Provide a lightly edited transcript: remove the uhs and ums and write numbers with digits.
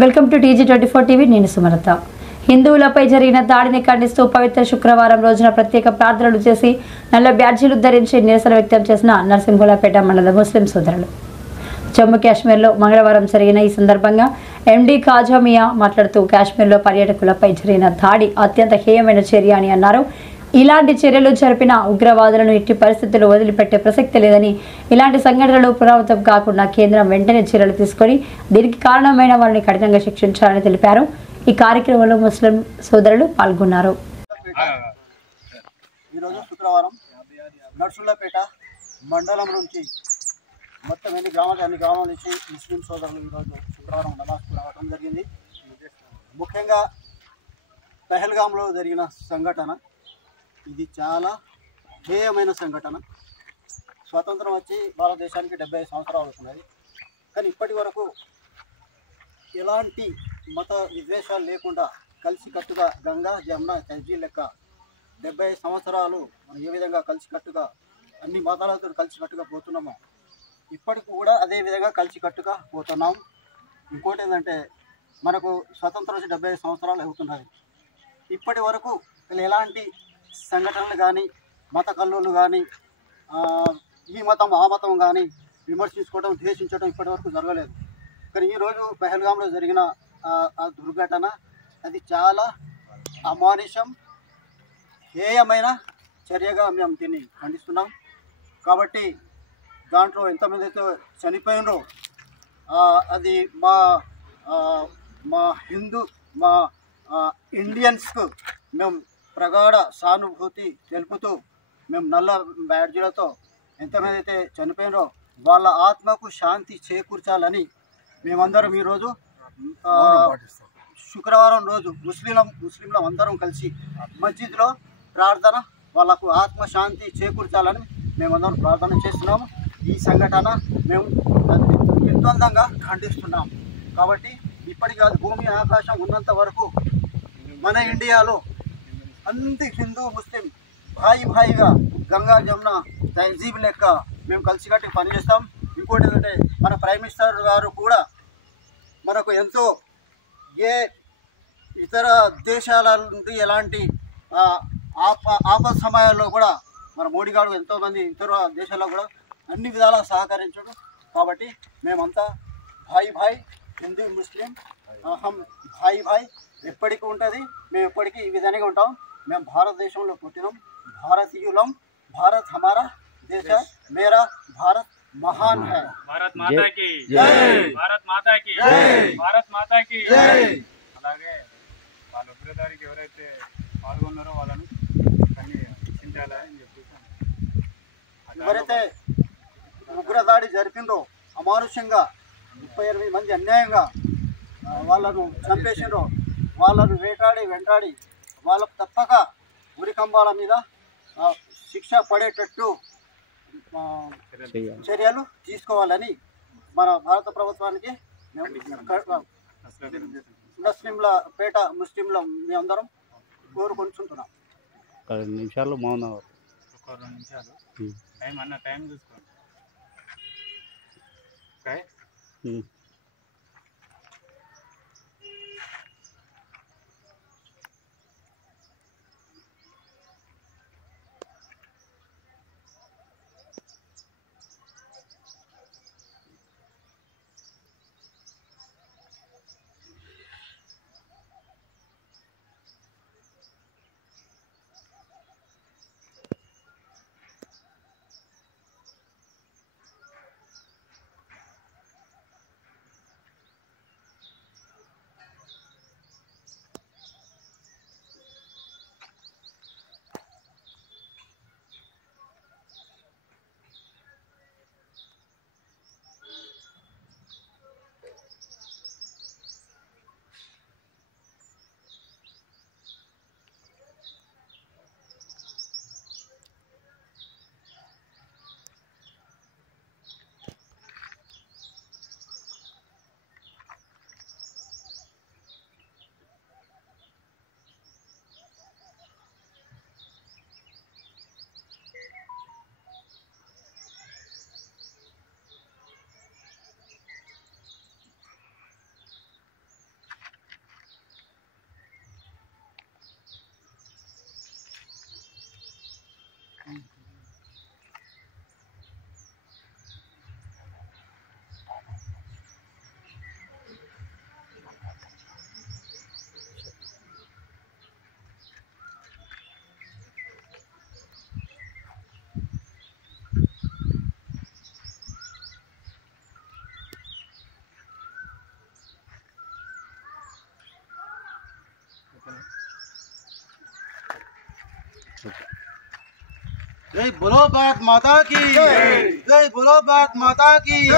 Welcome to TG24 TV. నేను సుమలత. హిందువులపై జరిగిన దాడిని ఖండిస్తూ పవిత్ర శుక్రవారం రోజున ప్రత్యేక ప్రార్థనలు చేసి నల్ల బ్యాడ్జీలు ధరించి నిరసన వ్యక్తం చేసిన నర్సింహులపేట మండల ముస్లిం సోదరులు. జమ్మూ కాశ్మీర్లో మంగళవారం జరిగిన ఈ సందర్భంగా ఎండి ఖాజామియా మాట్లాడుతూ కాశ్మీర్లో పర్యాటకులపై జరిగిన దాడి అత్యంత హేయమైన చర్య అని అన్నారు. ఇలాంటి చర్యలు జరిపిన ఉగ్రవాదులను ఎట్టి పరిస్థితుల్లో వదిలిపెట్టే ప్రసక్తి లేదని, ఇలాంటి సంఘటనలు పునరావృతం కాకుండా కేంద్రం వెంటనే చర్యలు తీసుకొని దీనికి కారణమైన వారిని కఠినంగా శిక్షించాలని తెలిపారు. ఈ కార్యక్రమంలో ముస్లిం సోదరులు పాల్గొన్నారు. ఈరోజు శుక్రవారం నర్సులపేట మండలం నుంచి మొత్తం అన్ని గ్రామాల నుంచి ముస్లిం సోదరులు ఈరోజు శుక్రవారం నమాజ్ రావడం జరిగింది. ముఖ్యంగా పెహల్గాంలో జరిగిన సంఘటన ఇది చాలా హేయమైన సంఘటన. స్వాతంత్రం వచ్చి భారతదేశానికి 75 సంవత్సరాలు అవుతున్నది. కానీ ఇప్పటి వరకు ఎలాంటి మత విద్వేషాలు లేకుండా కలిసికట్టుగా గంగా జమున తహజీల్ లెక్క 75 సంవత్సరాలు మనం ఏ విధంగా కలిసికట్టుగా అన్ని మతాలతో కలిసికట్టుగా పోతున్నామో ఇప్పటికి కూడా అదే విధంగా కలిసికట్టుగా పోతున్నాం. ఇంకోటి ఏంటంటే మనకు స్వతంత్రం వచ్చి 75 సంవత్సరాలు అవుతున్నది. ఇప్పటి వరకు ఎలాంటి సంఘటనలు కానీ మత కల్లోలు కానీ ఈ మతం ఆ మతం కానీ విమర్శించుకోవడం ద్వేషించడం ఇప్పటి వరకు జరగలేదు. కానీ ఈరోజు పెహల్గాంలో జరిగిన ఆ దుర్ఘటన అది చాలా అమానుషం హేయమైన చర్యగా మేము దీన్ని ఖండిస్తున్నాం. కాబట్టి దాంట్లో ఎంతమంది అయితే చనిపోయినరో అది మా హిందూ మా ఇండియన్స్కు మేము ప్రగాఢ సానుభూతి తెలుపుతూ మేము నల్ల బ్యాడ్జీలతో ఎంతమంది అయితే చనిపోయినరో వాళ్ళ ఆత్మకు శాంతి చేకూర్చాలని మేమందరం ఈరోజు శుక్రవారం రోజు ముస్లింలం అందరం కలిసి మస్జిద్లో ప్రార్థన వాళ్ళకు ఆత్మశాంతి చేకూర్చాలని మేమందరం ప్రార్థన చేస్తున్నాము. ఈ సంఘటన మేము నిర్ద్వందంగా ఖండిస్తున్నాం. కాబట్టి ఇప్పటికి కాదు, భూమి ఆకాశం ఉన్నంత వరకు మన ఇండియాలో అన్ని హిందూ ముస్లిం భాయిగా గంగా జమున తహజీబ్ లెక్క మేము కలిసికట్టి పనిచేస్తాం. ఇంకోటి ఏంటంటే మన ప్రైమ్ మినిస్టర్ గారు కూడా మనకు ఎంతో ఏ ఇతర దేశాల నుండి ఎలాంటి ఆపద సమయాల్లో కూడా మన మోడీ గారు ఎంతోమంది ఇతర దేశాల్లో కూడా అన్ని విధాలా సహకరించడు. కాబట్టి మేమంతా భాయ్ హిందూ ముస్లిం హం భాయ్ ఎప్పటికీ ఉంటుంది. మేము ఎప్పటికీ ఈ విధంగా ఉంటాం. మేము భారతదేశంలో పుట్టినాం, భారతీయులం. భారత్ హమారా దేశ, మేరా భారత్ మహాన్ హై. భారత్ మాతా కీ జై, భారత్ మాతా కీ జై, భారత్ మాతా కీ జై. అలాగే వాళ్ళ ఉగ్రదాడికి ఎవరైతే పాల్గొన్నారో వాళ్ళను శిక్షించాలని చెప్పేసి ఎవరైతే ఉగ్రదాడి జరిపిందో అమానుషంగా 38 మంది అన్యాయంగా వాళ్ళను చంపేసిండ్రో వాళ్ళను వెంటాడి వాళ్ళకు తప్పక ఉరికంబాల మీద శిక్ష పడేటట్టు చర్యలు తీసుకోవాలని మన భారత ప్రభుత్వానికి నర్సింహులపేట ముస్లింలు మేమందరం కోరుకుంటున్నాం. 2 నిమిషాలు మౌనం. 2 నిమిషాలు టైం చూసుకోండి. ఓకే. जय बोलो भारत माता की जय बोलो भारत माता की